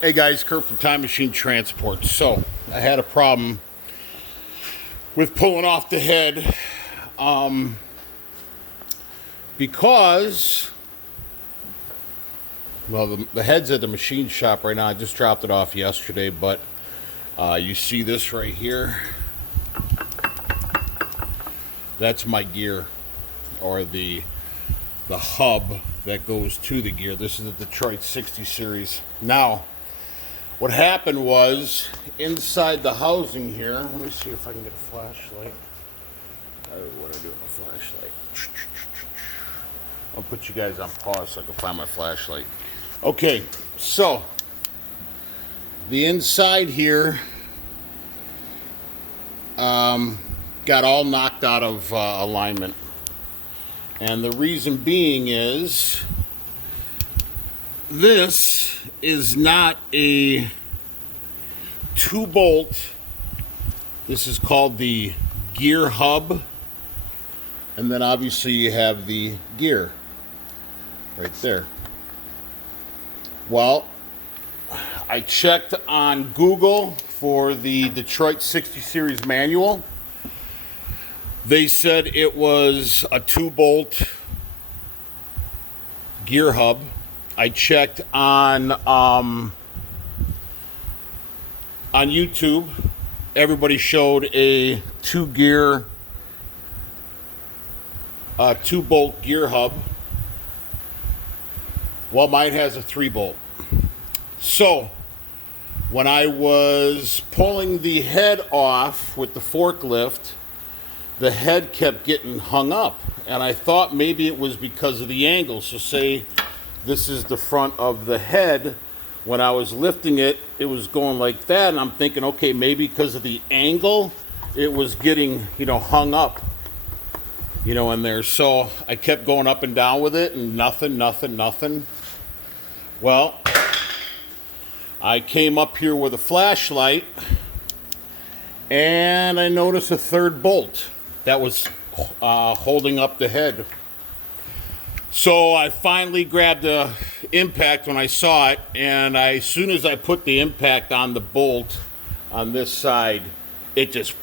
Hey guys, Kurt from Time Machine Transport. So I had a problem with pulling off the head because, well, the head's at the machine shop right now. I just dropped it off yesterday, but you see this right here? That's my gear, or the hub that goes to the gear. This is the Detroit 60 series. Now, what happened was, inside the housing here, let me see if I can get a flashlight. What do I do with my flashlight? I'll put you guys on pause so I can find my flashlight. Okay, so the inside here got all knocked out of alignment. And the reason being is this is not a 2-bolt. This is called the gear hub. And then obviously you have the gear right there. Well, I checked on Google for the Detroit 60 series manual. They said it was a 2-bolt gear hub. I checked on YouTube. Everybody showed a 2-bolt gear hub. Well, mine has a 3-bolt. So when I was pulling the head off with the forklift, the head kept getting hung up, and I thought maybe it was because of the angle. So say this is the front of the head. When I was lifting it, it was going like that, and I'm thinking, okay, maybe because of the angle, it was getting, hung up, in there. So I kept going up and down with it, and nothing. Well, I came up here with a flashlight, and I noticed a 3rd bolt that was holding up the head. So I finally grabbed the impact when I saw it, and as soon as I put the impact on the bolt on this side, it just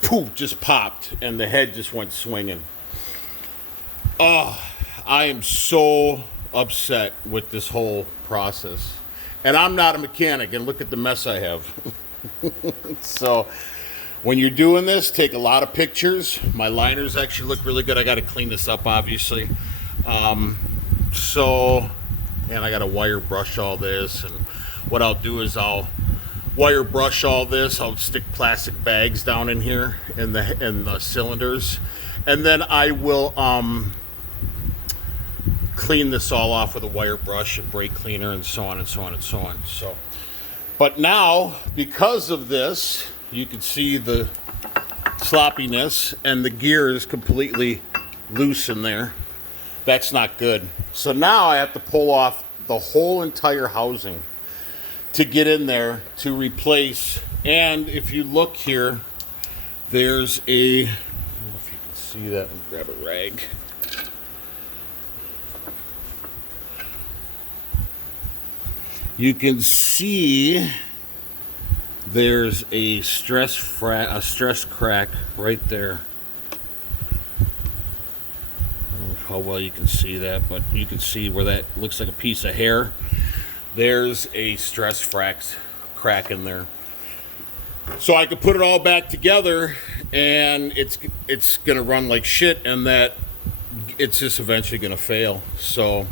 popped, and the head just went swinging. Oh, I am so upset with this whole process. And I'm not a mechanic, and look at the mess I have. So when you're doing this, take a lot of pictures. My liners actually look really good. I got to clean this up, obviously. And I got to wire brush all this. And what I'll do is I'll wire brush all this. I'll stick plastic bags down in here in the cylinders. And then I will clean this all off with a wire brush and brake cleaner and so on. So, but now, because of this, you can see the sloppiness, and the gear is completely loose in there. That's not good. So now I have to pull off the whole entire housing to get in there to replace. And if you look here, there's I don't know if you can see that. Let me grab a rag. You can see there's a stress crack right there. I don't know how well you can see that, but you can see where that looks like a piece of hair. There's a stress crack in there. So I could put it all back together, and it's gonna run like shit, and that it's just eventually gonna fail. So,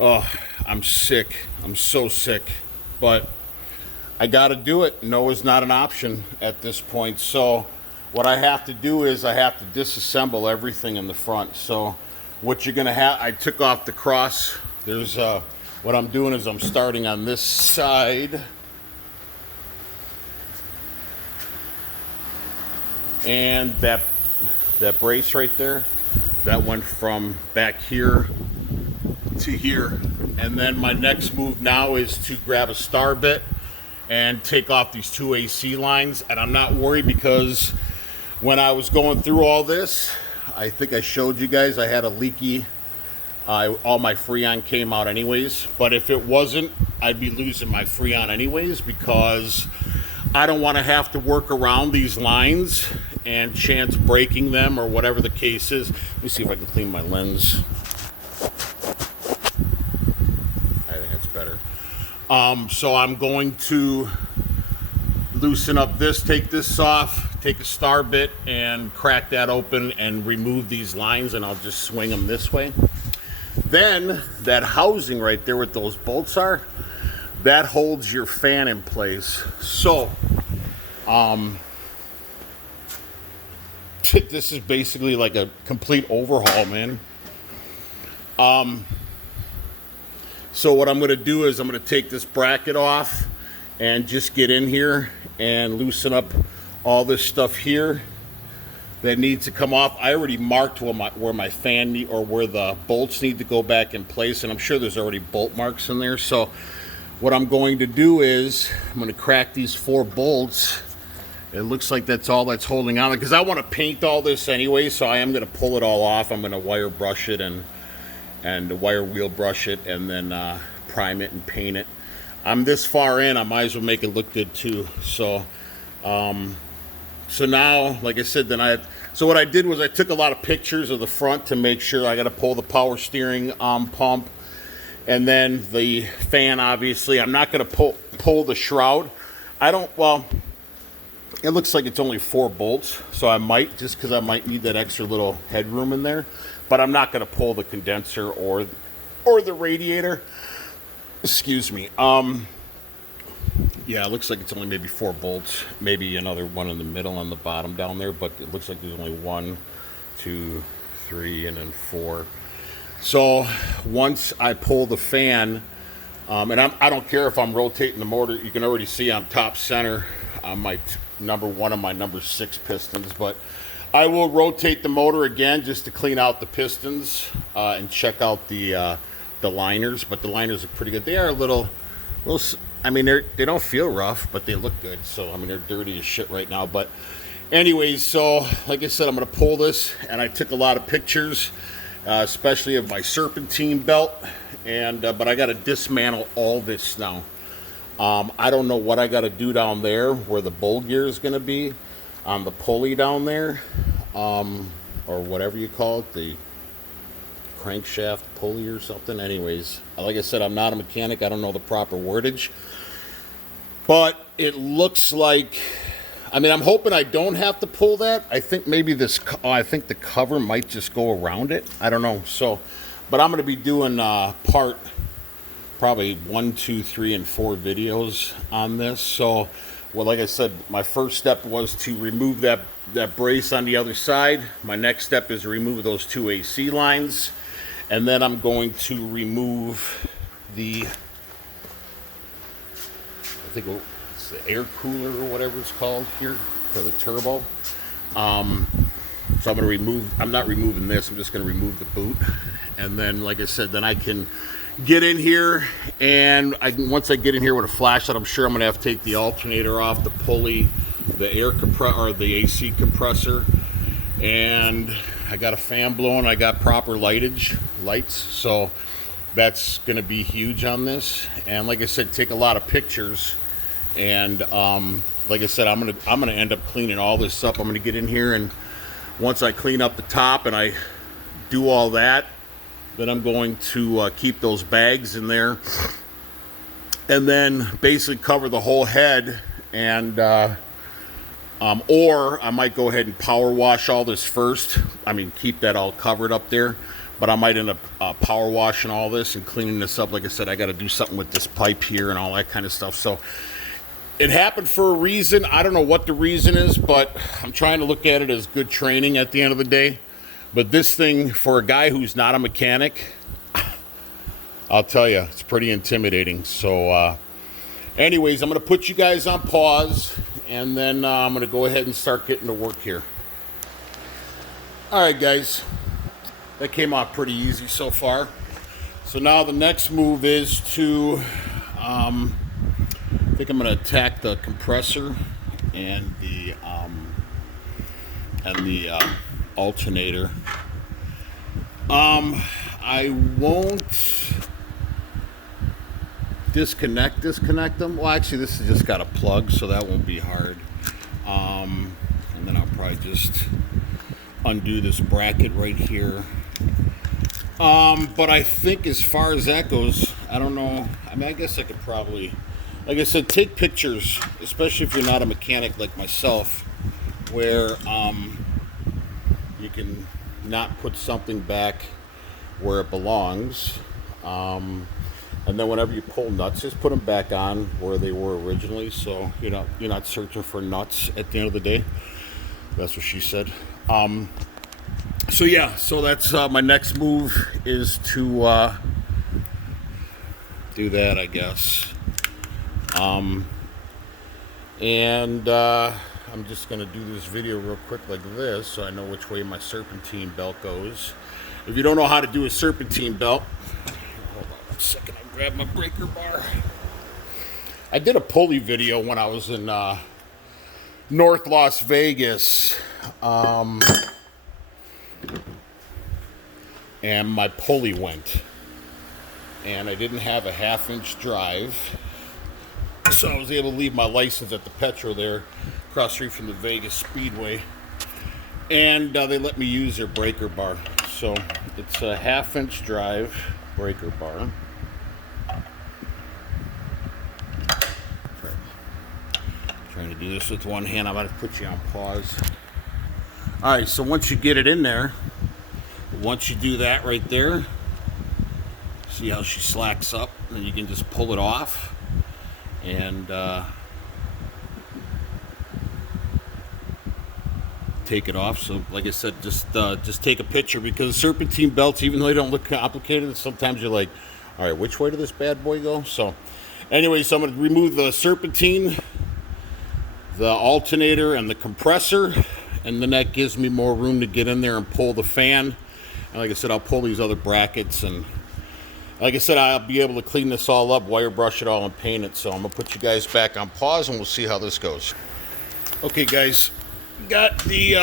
I'm sick. I'm so sick, but I got to do it. No is not an option at this point. So what I have to do is I have to disassemble everything in the front. So what you're going to have, I took off the cross. There's what I'm doing is I'm starting on this side. And that brace right there, that went from back here to here. And then my next move now is to grab a star bit and take off these 2 AC lines. And I'm not worried, because when I was going through all this, I think I showed you guys I had a leaky All my Freon came out anyways. But if it wasn't, I'd be losing my Freon anyways, because I don't want to have to work around these lines and chance breaking them or whatever the case is. Let me see if I can clean my lens. I think that's better. So I'm going to loosen up this, take this off, take a star bit and crack that open and remove these lines, and I'll just swing them this way. Then that housing right there with those bolts are, that holds your fan in place. So this is basically like a complete overhaul, man. So what I'm going to do is I'm going to take this bracket off and just get in here and loosen up all this stuff here that needs to come off. I already marked where my fan or where the bolts need to go back in place, and I'm sure there's already bolt marks in there. So what I'm going to do is I'm going to crack these 4 bolts. It looks like that's all that's holding on, because I want to paint all this anyway, so I am going to pull it all off. I'm going to wire brush it and wire wheel brush it, and then prime it and paint it. I'm this far in, I might as well make it look good too. So so now, like I said, so what I did was I took a lot of pictures of the front to make sure. I got to pull the power steering pump, and then the fan. Obviously, I'm not going to pull the shroud. Well, it looks like it's only 4 bolts, so I might, just because I might need that extra little headroom in there. But I'm not going to pull the condenser or the radiator. Excuse me. Yeah, it looks like it's only maybe 4 bolts, maybe another one in the middle on the bottom down there, but it looks like there's only 1, 2, 3, and then 4. So once I pull the fan, and I don't care if I'm rotating the motor. You can already see I'm top center on my one of my number 6 pistons, but I will rotate the motor again just to clean out the pistons and check out the liners. But the liners are pretty good. They are a little. I mean, they don't feel rough, but they look good. So I mean, they're dirty as shit right now. But anyways, so like I said, I'm gonna pull this, and I took a lot of pictures, especially of my serpentine belt, and but I got to dismantle all this now. I don't know what I got to do down there where the bowl gear is going to be on the pulley down there, or whatever you call it, the crankshaft pulley or something. Anyways, like I said, I'm not a mechanic. I don't know the proper wordage, but it looks like, I mean, I'm hoping I don't have to pull that. I think maybe I think the cover might just go around it. I don't know. So, but I'm going to be doing probably 1, 2, 3, and 4 videos on this. So, well, like I said, my first step was to remove that brace on the other side. My next step is to remove those 2 AC lines. And then I'm going to remove I think it's the air cooler or whatever it's called here for the turbo. So I'm not removing this, I'm just going to remove the boot. And then, like I said, then I can get in here, and once I get in here with a flashlight, I'm sure I'm going to have to take the alternator off, the pulley, the air compressor, or the AC compressor, and I got a fan blowing. I got proper lights, so that's going to be huge on this. And like I said, take a lot of pictures, and like I said, I'm gonna end up cleaning all this up. I'm going to get in here, and once I clean up the top and I do all that, then I'm going to keep those bags in there, and then basically cover the whole head, and or I might go ahead and power wash all this first. I mean, keep that all covered up there, but I might end up power washing all this and cleaning this up. Like I said, I got to do something with this pipe here and all that kind of stuff. So it happened for a reason. I don't know what the reason is, but I'm trying to look at it as good training at the end of the day. But this thing, for a guy who's not a mechanic, I'll tell you, it's pretty intimidating. So anyways, I'm going to put you guys on pause, and then I'm going to go ahead and start getting to work here. All right, guys. That came out pretty easy so far. So now the next move is to, I think I'm going to attack the compressor and the alternator. I won't disconnect them. Well, actually, this has just got a plug, so that won't be hard. And then I'll probably just undo this bracket right here. But I think as far as that goes, I don't know. I mean, I guess I could probably, like I said, take pictures, especially if you're not a mechanic like myself, where you can not put something back where it belongs. And then whenever you pull nuts, just put them back on where they were originally, so you're not searching for nuts at the end of the day. That's what she said. So yeah, so that's my next move is to do that, I guess. And I'm just gonna do this video real quick like this, so I know which way my serpentine belt goes. If you don't know how to do a serpentine belt, hold on 1 second. I grab my breaker bar. I did a pulley video when I was in North Las Vegas, and my pulley went, and I didn't have a 1/2-inch drive, so I was able to leave my license at the Petro there, across the street from the Vegas Speedway, and they let me use their breaker bar. So it's a 1/2-inch drive breaker bar. Trying to do this with one hand. I'm going to put you on pause. All right, so once you get it in there, once you do that right there, see how she slacks up, and you can just pull it off, and take it off. So like I said, just take a picture, because serpentine belts, even though they don't look complicated, sometimes you're like, all right, which way did this bad boy go? So anyway, so I'm going to remove the serpentine, the alternator, and the compressor, and then that gives me more room to get in there and pull the fan. And like I said, I'll pull these other brackets, and like I said, I'll be able to clean this all up, wire brush it all, and paint it. So I'm gonna put you guys back on pause, and we'll see how this goes. Okay guys, got the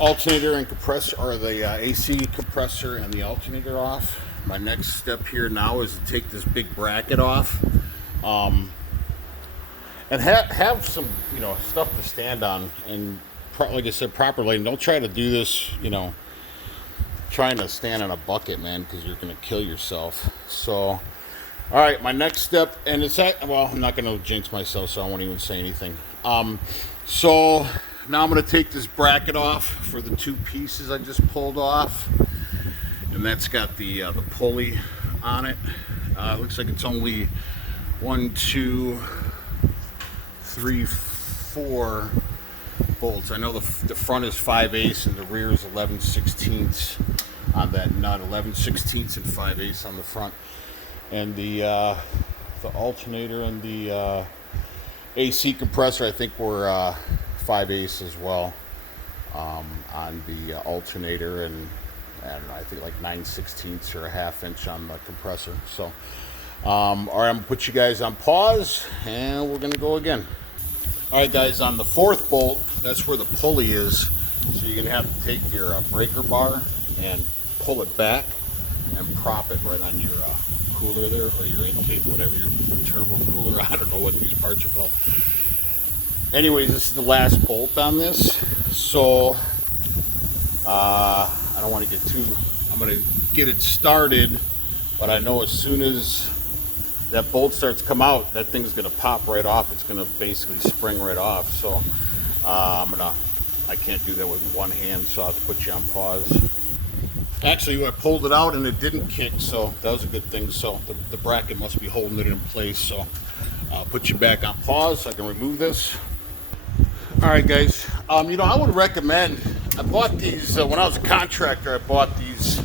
alternator and compressor, or the AC compressor and the alternator off. My next step here now is to take this big bracket off, and have some, stuff to stand on, and like I said, proper lighting. Don't try to do this, trying to stand on a bucket, man, because you're going to kill yourself. So, all right, my next step, and well, I'm not going to jinx myself, so I won't even say anything. So now I'm going to take this bracket off for the 2 pieces I just pulled off, and that's got the pulley on it. Looks like it's only 1, 2, 3, 4 bolts. I know the front is 5/8 and the rear is 11/16 on that nut. 11/16 and 5/8 on the front, and the alternator and the AC compressor, I think, were 5/8 as well, on the alternator, and I don't know, I think like 9/16 or a 1/2 inch on the compressor. So all right, I'm gonna put you guys on pause, and we're gonna go again. All right guys, on the 4th bolt, that's where the pulley is, so you're gonna have to take your breaker bar and pull it back and prop it right on your cooler there, or your intake, whatever, your turbo cooler. I don't know what these parts are called. Anyways, this is the last bolt on this, so I don't want to get too, I'm gonna get it started, but I know as soon as that bolt starts to come out, that thing's gonna pop right off. It's gonna basically spring right off. So I can't do that with one hand, so I'll have to put you on pause. Actually, I pulled it out and it didn't kick, so that was a good thing. So the bracket must be holding it in place. So I'll put you back on pause so I can remove this. All right, guys. I would recommend, I bought these, when I was a contractor, I bought these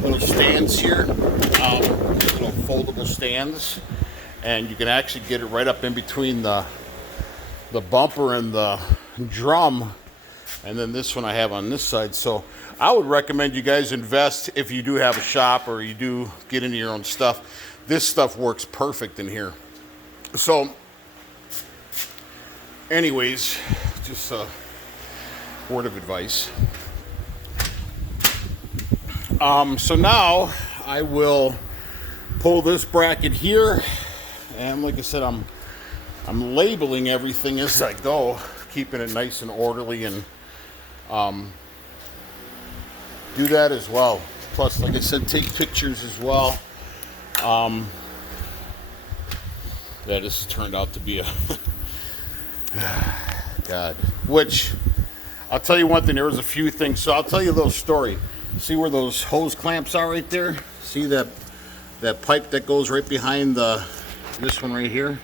little stands here, little foldable stands, and you can actually get it right up in between the bumper and the drum, and then this one I have on this side. So I would recommend you guys invest, if you do have a shop or you do get into your own stuff. This stuff works perfect in here. So anyways, just a word of advice. So now I will pull this bracket here, and like I said, I'm labeling everything as I go, keeping it nice and orderly, and do that as well. Plus, like I said, take pictures as well. Yeah, this turned out to be a God. Which, I'll tell you one thing, there was a few things. So I'll tell you a little story. See where those hose clamps are right there? See that pipe that goes right behind this one right here?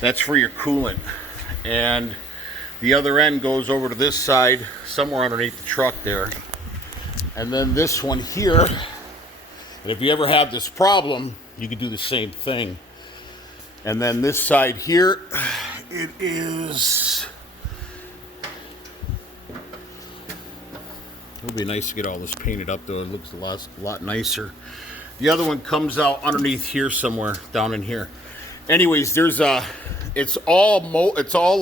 That's for your coolant. And the other end goes over to this side, somewhere underneath the truck there. And then this one here, and if you ever have this problem, you can do the same thing. And then this side here, it is, it would be nice to get all this painted up though. It looks a lot nicer. The other one comes out underneath here somewhere, down in here. Anyways, there's it's all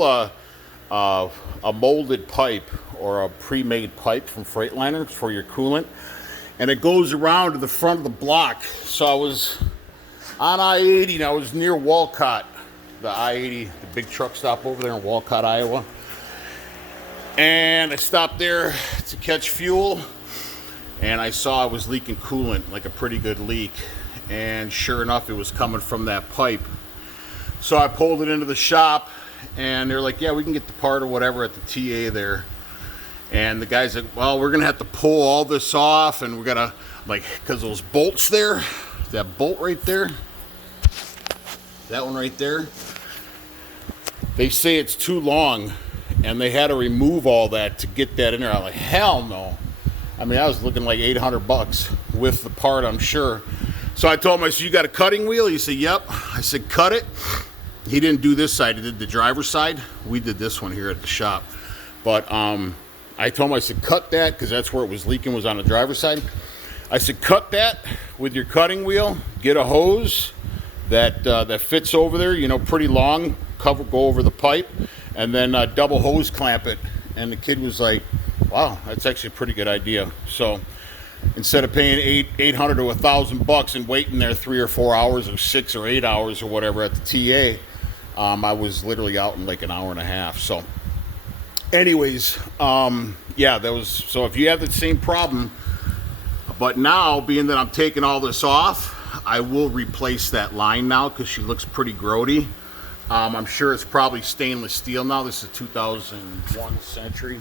a molded pipe or a pre-made pipe from Freightliner for your coolant, and it goes around to the front of the block. So I was on I-80 and I was near Walcott, the I-80, the big truck stop over there in Walcott, Iowa. And I stopped there to catch fuel, and I saw it was leaking coolant, like a pretty good leak. And sure enough, it was coming from that pipe. So I pulled it into the shop, and they're like, yeah, we can get the part or whatever at the TA there. And the guy's like, well, we're gonna have to pull all this off, and we're gonna, like, because those bolts there, that bolt right there, that one right there, they say it's too long, and they had to remove all that to get that in there. I'm like, hell no. I mean, I was looking like $800 with the part, I'm sure. So I told him, I said, you got a cutting wheel? He said, yep. I said, cut it. He didn't do this side, he did the driver's side. We did this one here at the shop. But I told him, I said, cut that, because that's where it was leaking, was on the driver's side. I said, cut that with your cutting wheel, get a hose that fits over there, you know, pretty long, go over the pipe, and then double hose clamp it. And the kid was like, wow, that's actually a pretty good idea. So instead of paying $800 to $1,000 and waiting there 3 or 4 hours or 6 or 8 hours or whatever at the TA, I was literally out in like an hour and a half. So anyways, yeah, that was, so if you have the same problem, but now being that I'm taking all this off, I will replace that line now because she looks pretty grody. I'm sure it's probably stainless steel now. This is 2001 Century,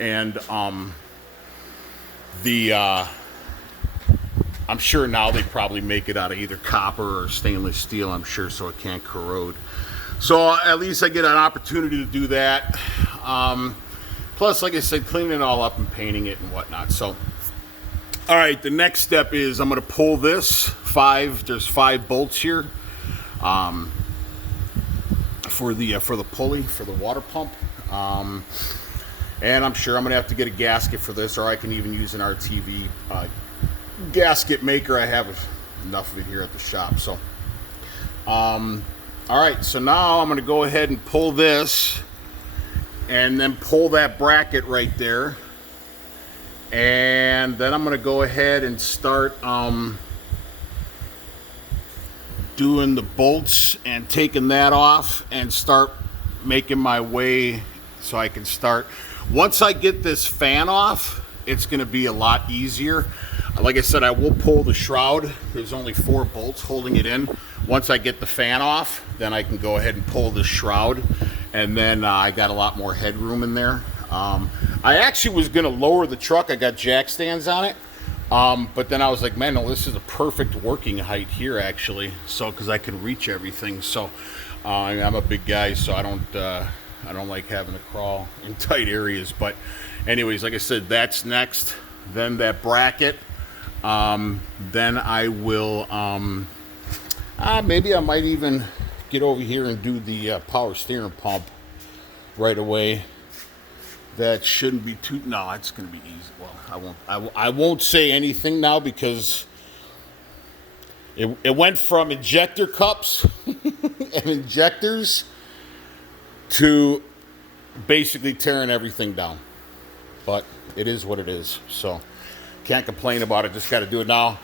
and I'm sure now they probably make it out of either copper or stainless steel, I'm sure, so it can't corrode. So at least I get an opportunity to do that. Plus, like I said, cleaning it all up and painting it and whatnot. So, all right, the next step is I'm going to pull this there's 5 bolts here for the pulley for the water pump. And I'm sure I'm going to have to get a gasket for this, or I can even use an RTV gasket maker. I have enough of it here at the shop. So, all right, so now I'm going to go ahead and pull this, and then pull that bracket right there. And then I'm going to go ahead and start doing the bolts and taking that off and start making my way so I can start. Once I get this fan off, it's going to be a lot easier. Like I said, I will pull the shroud. There's only 4 bolts holding it in. Once I get the fan off, then I can go ahead and pull the shroud, and then I got a lot more headroom in there. I actually was going to lower the truck. I got jack stands on it, but then I was like, man, no, this is a perfect working height here, actually, so because I can reach everything. So I'm a big guy, so I don't like having to crawl in tight areas. But anyways, like I said, that's next. Then that bracket. Then I will, maybe I might even get over here and do the power steering pump right away. That shouldn't be too, no, it's going to be easy. Well, I won't say anything now because it went from injector cups and injectors to basically tearing everything down. But it is what it is. So Can't complain about it, just got to do it now.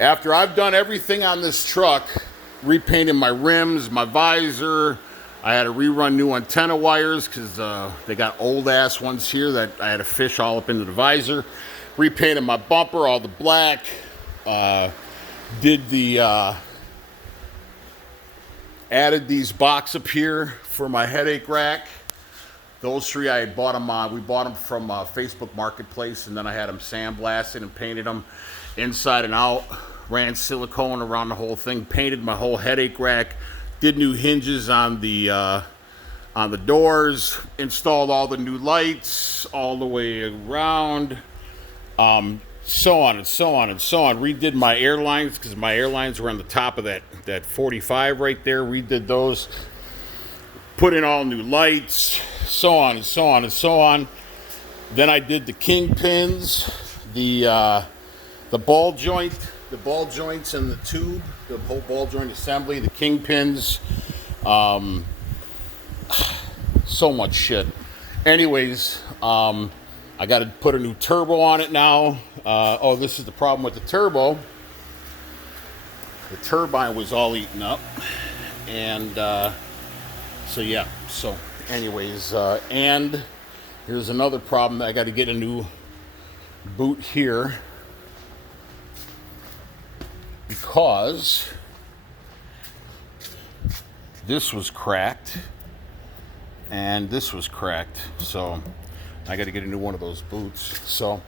After I've done everything on this truck, repainted my rims, my visor, I had to rerun new antenna wires because they got old ass ones here that I had to fish all up into the visor. Repainted my bumper, all the black. Did the added these box up here for my headache rack. Those three I had bought them we bought them from Facebook Marketplace, and then I had them sandblasted and painted them inside and out. Ran silicone around the whole thing, painted my whole headache rack, did new hinges on the doors, installed all the new lights all the way around, so on and so on and so on. Redid my airlines because my airlines were on the top of that 45 right there. Redid those, put in all new lights, so on and so on and so on. Then I did the kingpins, the ball joints and the tube, the whole ball joint assembly, the kingpins, so much shit. Anyways, I got to put a new turbo on it now. Oh, this is the problem with the turbo. The turbine was all eaten up, and so yeah. So, anyways, and here's another problem. I got to get a new boot here because this was cracked and this was cracked. So I got to get a new one of those boots. So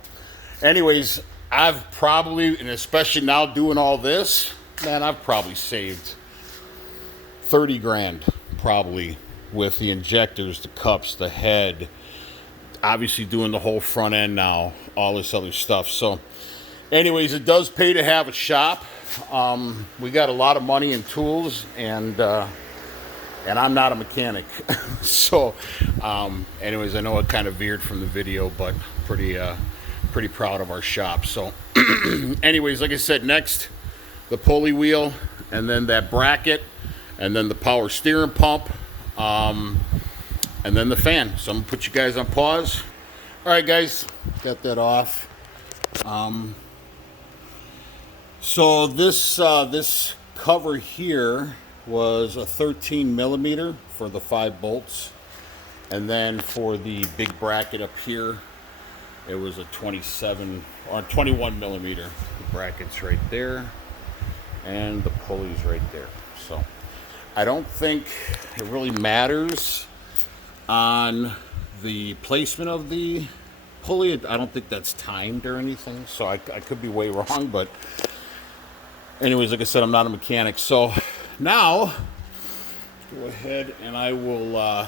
anyways, I've probably, and especially now doing all this, man, I've probably saved 30 grand probably with the injectors, the cups, the head, obviously doing the whole front end now, all this other stuff. So anyways, it does pay to have a shop. We got a lot of money and tools, and I'm not a mechanic. So anyways, I know it kind of veered from the video, but pretty proud of our shop. So anyways, like I said, next the pulley wheel, and then that bracket, and then the power steering pump, and then the fan. So I'm gonna put you guys on pause. All right, guys, got that off. So this cover here was a 13 millimeter for the 5 bolts, and then for the big bracket up here, it was a 27 or 21 millimeter. The bracket's right there, and the pulley's right there. So I don't think it really matters on the placement of the pulley. I don't think that's timed or anything, so I could be way wrong, but anyways, like I said, I'm not a mechanic. So now go ahead and I will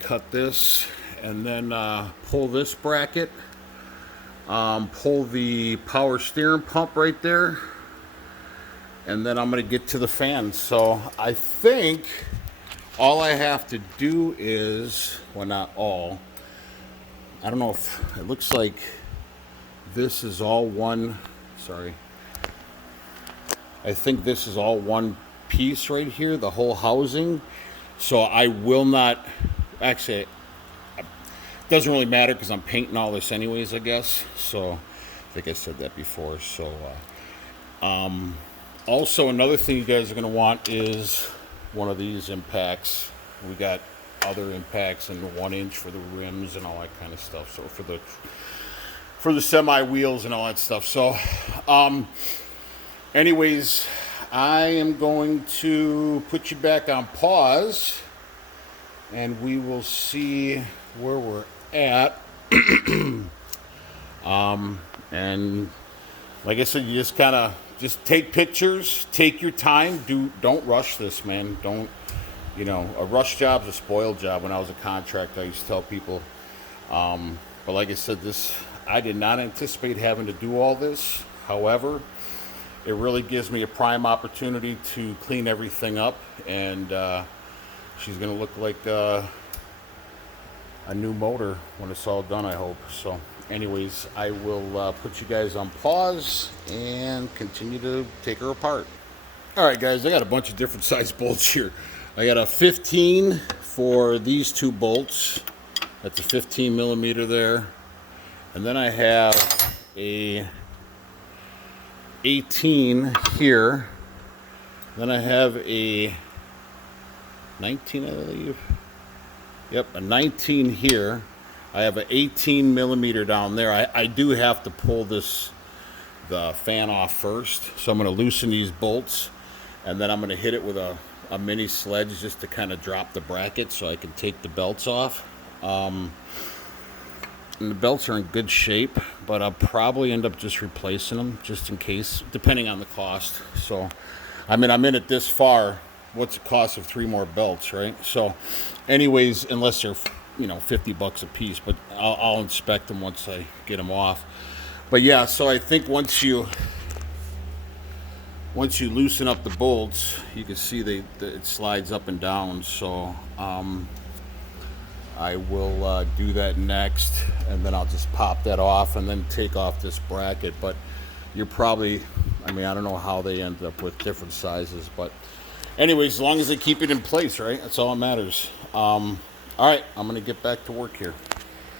cut this, and then pull this bracket, pull the power steering pump right there, and then I'm going to get to the fan. So I think all I have to do is, well, not all, I don't know if it looks like this is all one. Sorry. I think this is all one piece right here, the whole housing. So I will not, actually, it doesn't really matter because I'm painting all this anyways, I guess. So I think I said that before. So also another thing you guys are going to want is one of these impacts. We got other impacts in the 1-inch for the rims and all that kind of stuff. So for the semi wheels and all that stuff. So anyways, I am going to put you back on pause, and we will see where we're at. And like I said, you just take pictures, take your time, don't rush this, man. Don't, a rush job's a spoiled job. When I was a contractor, I used to tell people, but like I said, I did not anticipate having to do all this. However, it really gives me a prime opportunity to clean everything up, and she's going to look like a new motor when it's all done, I hope. So anyways, I will put you guys on pause and continue to take her apart. All right, guys, I got a bunch of different size bolts here. I got a 15 for these 2 bolts. That's a 15 millimeter there. And then I have a 18 here. Then I have a 19, I believe. Yep, a 19 here. I have an 18 millimeter down there. I do have to pull the fan off first. So I'm going to loosen these bolts, and then I'm going to hit it with a mini sledge just to kind of drop the bracket so I can take the belts off. And the belts are in good shape, but I'll probably end up just replacing them just in case, depending on the cost. So, I mean, I'm in it this far. What's the cost of 3 more belts, right? So, anyways, unless they're, $50 a piece, but I'll inspect them once I get them off. But yeah, so I think once you loosen up the bolts, you can see it slides up and down. So I will do that next, and then I'll just pop that off and then take off this bracket. But you're probably, I don't know how they end up with different sizes, but anyways, as long as they keep it in place, right? That's all that matters. All right, I'm going to get back to work here.